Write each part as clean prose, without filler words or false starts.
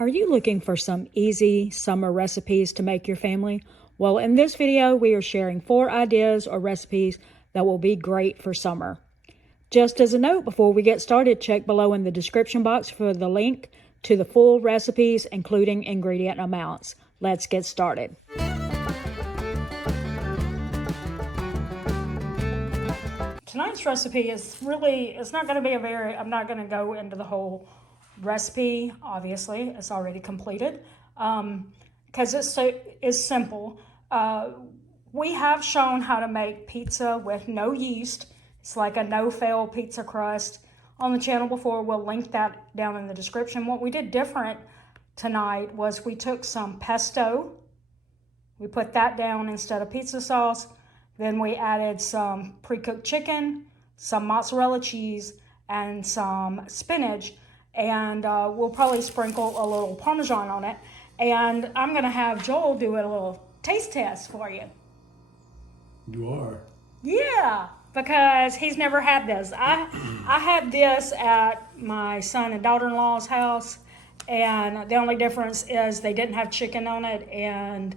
Are you looking for some easy summer recipes to make your family? Well, in this video, we are sharing 4 ideas or recipes that will be great for summer. Just as a note, before we get started, check below in the description box for the link to the full recipes, including ingredient amounts. Let's get started. Tonight's recipe is it's not going to be I'm not going to go into the whole recipe, obviously, it's already completed, because it's simple. We have shown how to make pizza with no yeast. It's like a no-fail pizza crust on the channel before. We'll link that down in the description. What we did different tonight was we took some pesto, we put that down instead of pizza sauce, then we added some pre-cooked chicken, some mozzarella cheese, and some spinach, and we'll probably sprinkle a little Parmesan on it. And I'm gonna have Joel do a little taste test for you. You are? Yeah, because he's never had this. I had this at my son and daughter-in-law's house, and the only difference is they didn't have chicken on it, and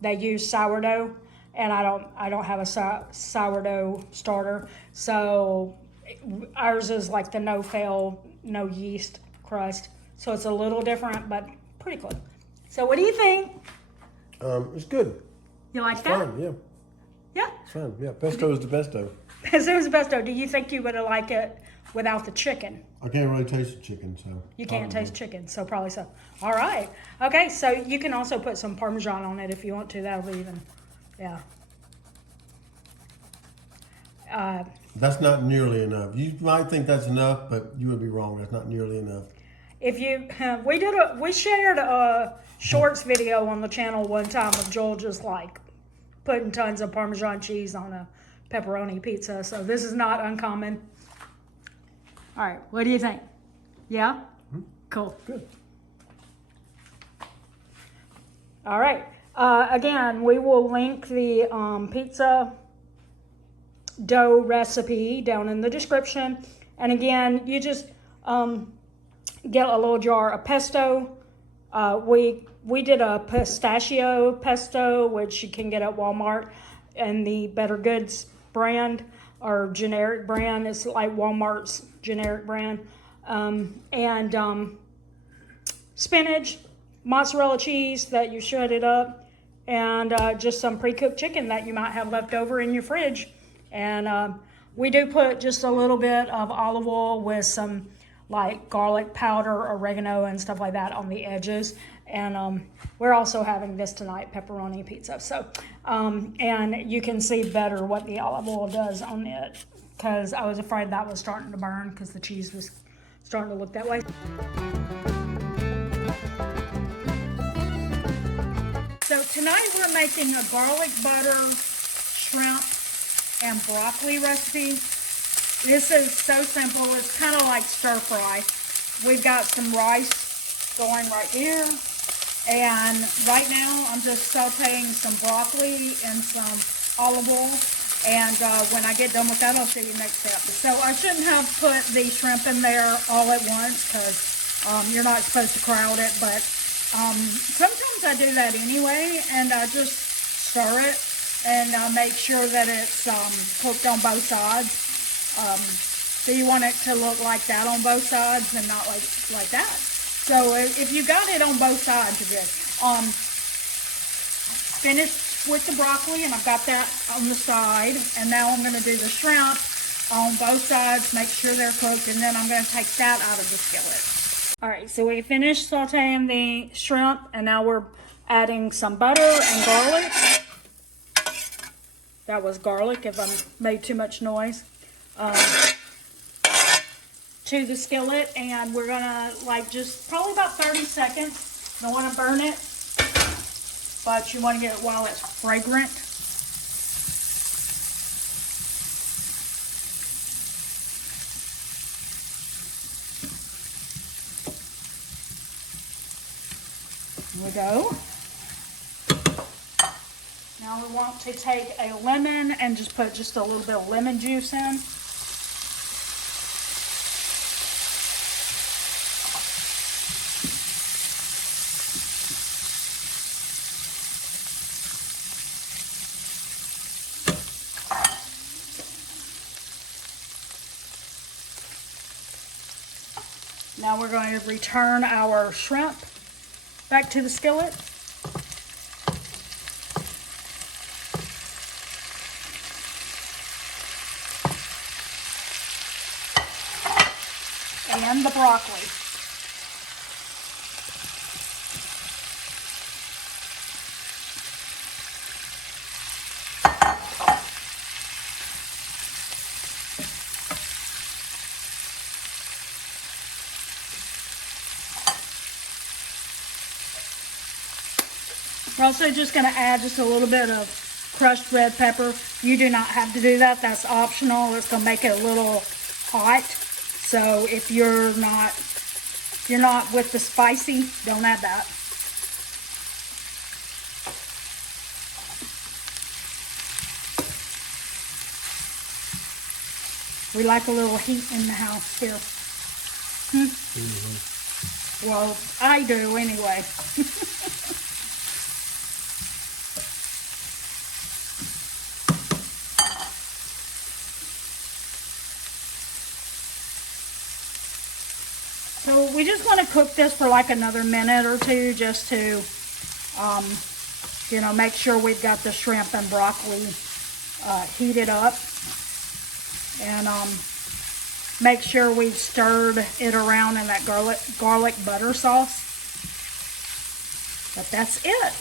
they used sourdough, and I don't have a sourdough starter, so ours is like the no-fail, no yeast crust, so it's a little different, but pretty close. So what do you think? It's good. You like it's that? Fine, yeah. Yeah? It's fine, yeah. Pesto is the besto. Pesto is the pesto. Do you think you would have liked it without the chicken? I can't really taste the chicken, so. You can't taste chicken, so probably so. All right. Okay, so you can also put some Parmesan on it if you want to. That'll be even, yeah. That's not nearly enough. You might think that's enough, but you would be wrong. That's not nearly enough. If you, we shared a shorts video on the channel one time of Joel just like putting tons of Parmesan cheese on a pepperoni pizza. So this is not uncommon. All right, what do you think? Yeah? Mm-hmm. Cool. Good. All right. Again, we will link the pizza dough recipe down in the description. And again, you just get a little jar of pesto. We did a pistachio pesto, which you can get at Walmart, and the Better Goods brand or generic brand. It's like Walmart's generic brand. And spinach, mozzarella cheese that you shredded up, and just some pre-cooked chicken that you might have left over in your fridge. And we do put just a little bit of olive oil with some like garlic powder, oregano, and stuff like that on the edges. And we're also having this tonight, pepperoni pizza. So, and you can see better what the olive oil does on it, because I was afraid that was starting to burn because the cheese was starting to look that way. So tonight we're making a garlic butter, shrimp, and broccoli recipe. This is so simple. It's kind of like stir fry. We've got some rice going right here, and right now I'm just sauteing some broccoli and some olive oil, and when I get done with that, I'll show you the next step. So I shouldn't have put the shrimp in there all at once, because you're not supposed to crowd it, but sometimes I do that anyway, and I just stir it and make sure that it's cooked on both sides. So you want it to look like that on both sides and not like that. So if you got it on both sides, you're good. Finished with the broccoli, and I've got that on the side. And now I'm going to do the shrimp on both sides, make sure they're cooked, and then I'm going to take that out of the skillet. All right, so we finished sauteing the shrimp, and now we're adding some butter and garlic. That was garlic if I made too much noise. To the skillet, and we're gonna just probably about 30 seconds. Don't want to burn it, but you want to get it while it's fragrant. Here we go. Now we want to take a lemon and just put just a little bit of lemon juice in. Now we're going to return our shrimp back to the skillet. And the broccoli. We're also just going to add just a little bit of crushed red pepper. You do not have to do that. That's optional. It's going to make it a little hot. So if you're not with the spicy, don't add that. We like a little heat in the house here. Well, I do anyway. So we just want to cook this for like another minute or two just to, make sure we've got the shrimp and broccoli heated up. And make sure we've stirred it around in that garlic butter sauce. But that's it.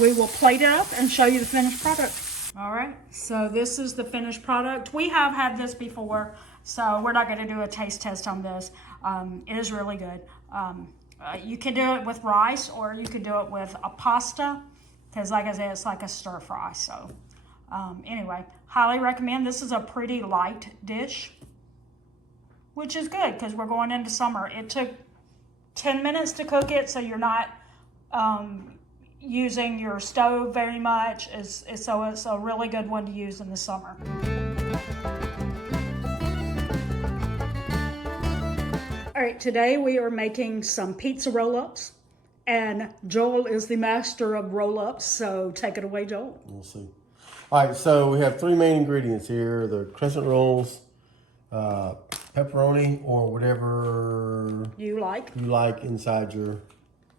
We will plate it up and show you the finished product. All right, so this is the finished product. We have had this before, so we're not going to do a taste test on this. It is really good. You can do it with rice, or you could do it with a pasta, because like I said, it's like a stir fry. So anyway, highly recommend. This is a pretty light dish, which is good because we're going into summer. It took 10 minutes to cook it, so you're not using your stove very much. So it's a really good one to use in the summer. All right, today we are making some pizza roll-ups, and Joel is the master of roll-ups, so take it away, Joel. We'll see. All right, so we have three main ingredients here: the crescent rolls, pepperoni, or whatever you like inside your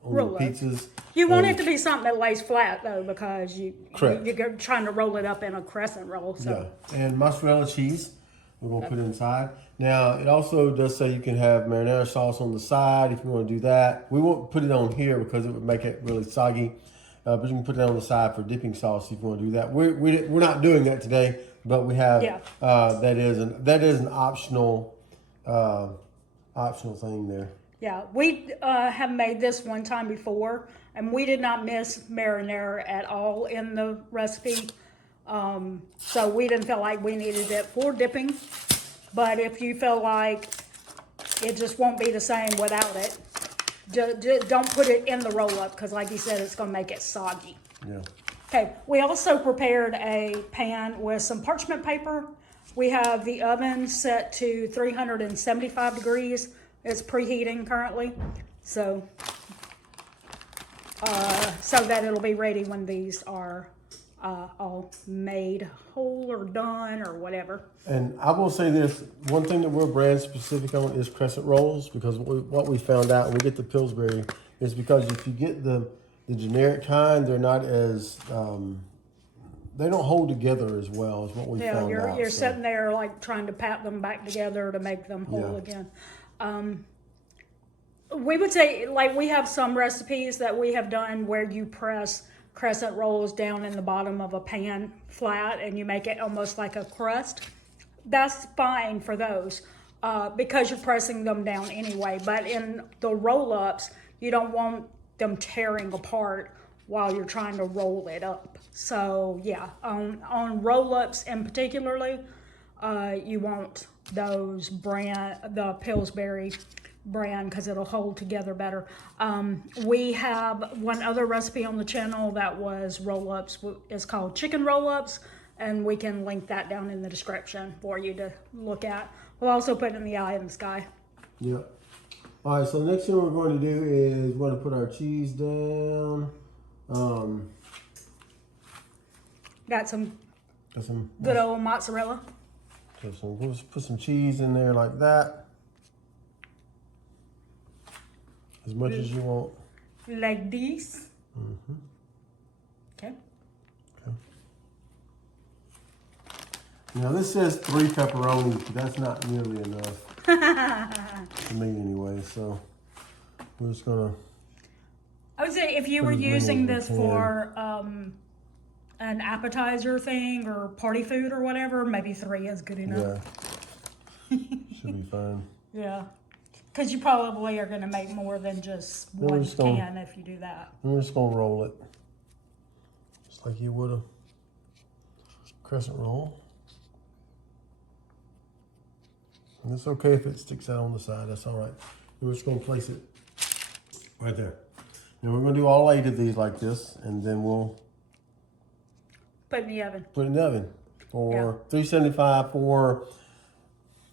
pizzas. You want it to be something that lays flat though, because you're trying to roll it up in a crescent roll. So. Yeah, and mozzarella cheese we're gonna put inside. Now it also does say you can have marinara sauce on the side if you want to do that. We won't put it on here because it would make it really soggy. But you can put it on the side for dipping sauce if you want to do that. We're not doing that today, but we have that is an optional thing there. Yeah, we have made this one time before, and we did not miss marinara at all in the recipe. So we didn't feel like we needed it for dipping. But if you feel like it just won't be the same without it, don't put it in the roll-up, because like you said, it's going to make it soggy. Yeah. Okay, we also prepared a pan with some parchment paper. We have the oven set to 375 degrees. It's preheating currently, so that it'll be ready when these are all made whole or done or whatever. And I will say this, one thing that we're brand specific on is crescent rolls, because what we found out when we get the Pillsbury is because if you get the generic kind, they're not as, they don't hold together as well as what we found out. Yeah, you're sitting there like trying to pat them back together to make them whole again. We would say, like, we have some recipes that we have done where you press crescent rolls down in the bottom of a pan flat and you make it almost like a crust. That's fine for those because you're pressing them down anyway. But in the roll-ups, you don't want them tearing apart while you're trying to roll it up. So yeah, on roll-ups in particularly, you want those the Pillsbury brand, because it'll hold together better. We have one other recipe on the channel that was roll-ups. It's called chicken roll-ups, and we can link that down in the description for you to look at. We'll also put it in the eye in the sky. Yeah. All right, so the next thing we're going to do is we're going to put our cheese down. Got some good old mozzarella. So we'll just put some cheese in there like that. As much as you want. Like this. Mm-hmm. Okay. Okay. Now this says 3 pepperonis, but that's not nearly enough. To me anyway, so we're just gonna. I would say if you were using this for an appetizer thing or party food or whatever, maybe 3 is good enough. Yeah. Should be fine. Yeah. Because you probably are going to make more than just one can if you do that. And we're just gonna roll it. Just like you would a crescent roll. And it's okay if it sticks out on the side, that's all right. We're just gonna place it right there. Now we're gonna do all 8 of these like this, and then we'll put in the oven. Put it in the oven for 375 for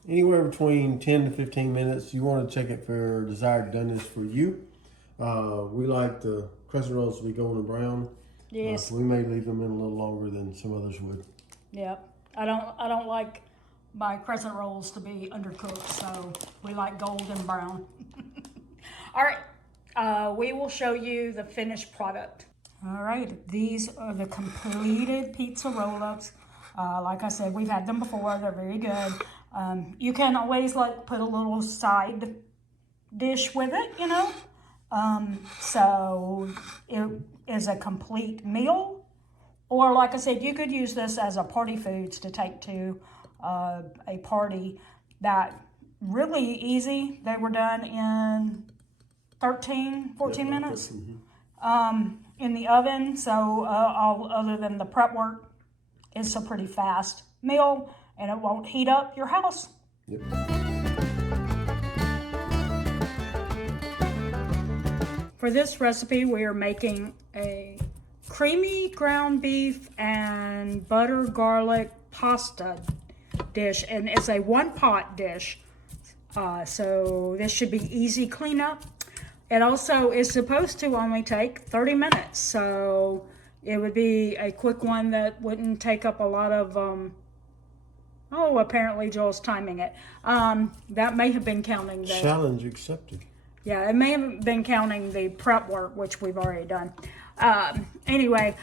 anywhere between 10 to 15 minutes. You want to check it for desired doneness for you. We like the crescent rolls to be golden brown. Yes. We may leave them in a little longer than some others would. Yeah. I don't like my crescent rolls to be undercooked, so we like golden brown. All right, we will show you the finished product. All right, these are the completed pizza roll-ups. Like I said, we've had them before. They're very good. You can always put a little side dish with it, you know. So it is a complete meal. Or like I said, you could use this as a party foods to take to a party. That really easy. They were done in 13, 14 minutes in the oven. So all other than the prep work, it's a pretty fast meal and it won't heat up your house. Yep. For this recipe, we are making a creamy ground beef and butter garlic pasta dish, and it's a 1-pot dish. So this should be easy cleanup. It also is supposed to only take 30 minutes, so it would be a quick one that wouldn't take up a lot of, apparently Joel's timing it. That may have been counting the... Challenge accepted. Yeah, it may have been counting the prep work, which we've already done. Anyway,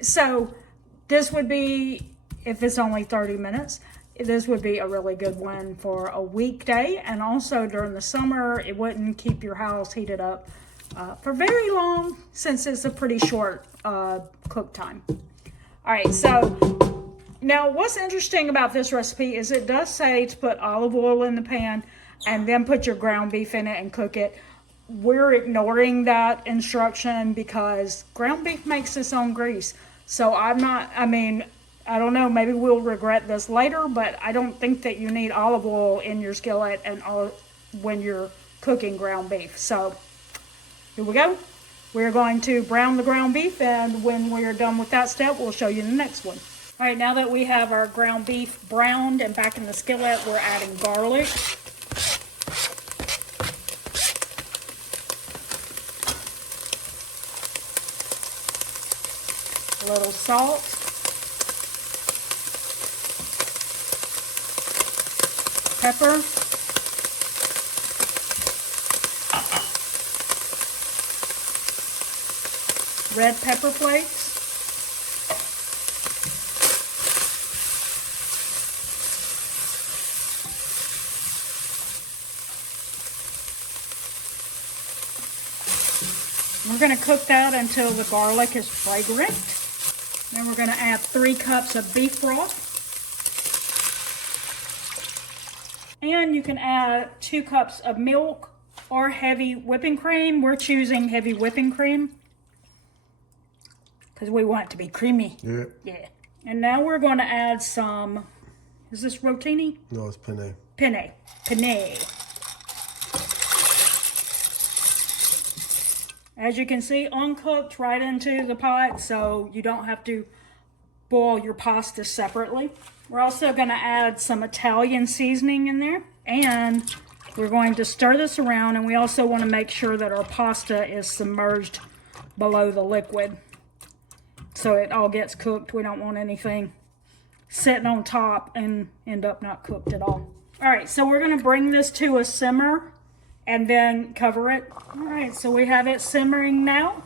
so this would be, if it's only 30 minutes, this would be a really good one for a weekday. And also during the summer, it wouldn't keep your house heated up for very long since it's a pretty short cook time. All right, so now what's interesting about this recipe is it does say to put olive oil in the pan and then put your ground beef in it and cook it. We're ignoring that instruction because ground beef makes its own grease. So I don't know, maybe we'll regret this later, but I don't think that you need olive oil in your skillet and when you're cooking ground beef. So here we go. We're going to brown the ground beef, and when we're done with that step, we'll show you the next one. All right, now that we have our ground beef browned and back in the skillet, we're adding garlic. A little salt. Pepper. Red pepper flakes. We're going to cook that until the garlic is fragrant. Then we're going to add 3 cups of beef broth. And you can add 2 cups of milk or heavy whipping cream. We're choosing heavy whipping cream because we want it to be creamy. Yeah. Yeah. And now we're going to add some, is this rotini? No, it's penne. Penne. Penne. As you can see, uncooked right into the pot, so you don't have to boil your pasta separately. We're also going to add some Italian seasoning in there, and we're going to stir this around, and we also want to make sure that our pasta is submerged below the liquid so it all gets cooked. We don't want anything sitting on top and end up not cooked at all. All right, so we're going to bring this to a simmer and then cover it. All right, so we have it simmering now.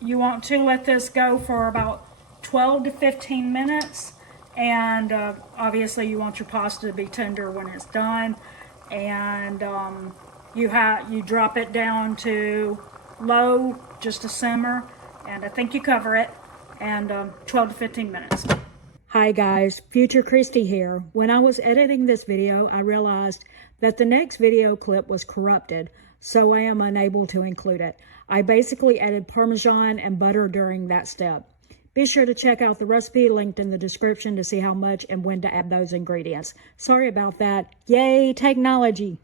You want to let this go for about 12 to 15 minutes. And obviously you want your pasta to be tender when it's done. And you drop it down to low, just to simmer. And I think you cover it, and 12 to 15 minutes. Hi guys, Future Christy here. When I was editing this video, I realized that the next video clip was corrupted, so I am unable to include it. I basically added Parmesan and butter during that step. Be sure to check out the recipe linked in the description to see how much and when to add those ingredients. Sorry about that. Yay, technology.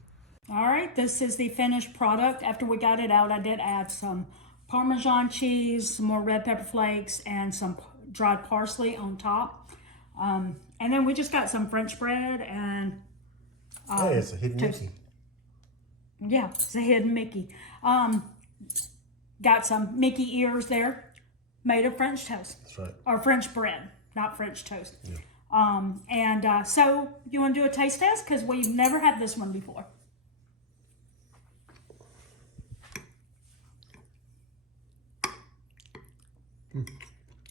All right, this is the finished product. After we got it out, I did add some Parmesan cheese, some more red pepper flakes, and some dried parsley on top. And then we just got some French bread and... hey, it's a hidden Mickey. Yeah, it's a hidden Mickey. Got some Mickey ears there, made of French toast. That's right. Or French bread, not French toast. Yeah. So you want to do a taste test? Because we've never had this one before.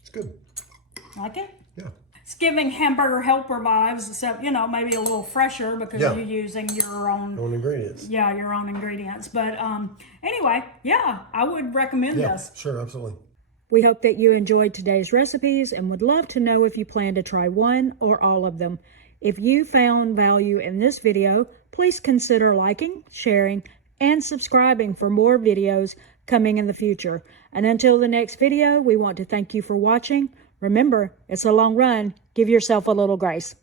It's good. Like it? Yeah. It's giving Hamburger Helper vibes, except, you know, maybe a little fresher because you're using your own ingredients. Yeah, your own ingredients. But anyway, yeah, I would recommend this. Sure, absolutely. We hope that you enjoyed today's recipes and would love to know if you plan to try one or all of them. If you found value in this video, please consider liking, sharing, and subscribing for more videos coming in the future. And until the next video, we want to thank you for watching. Remember, it's a long run. Give yourself a little grace.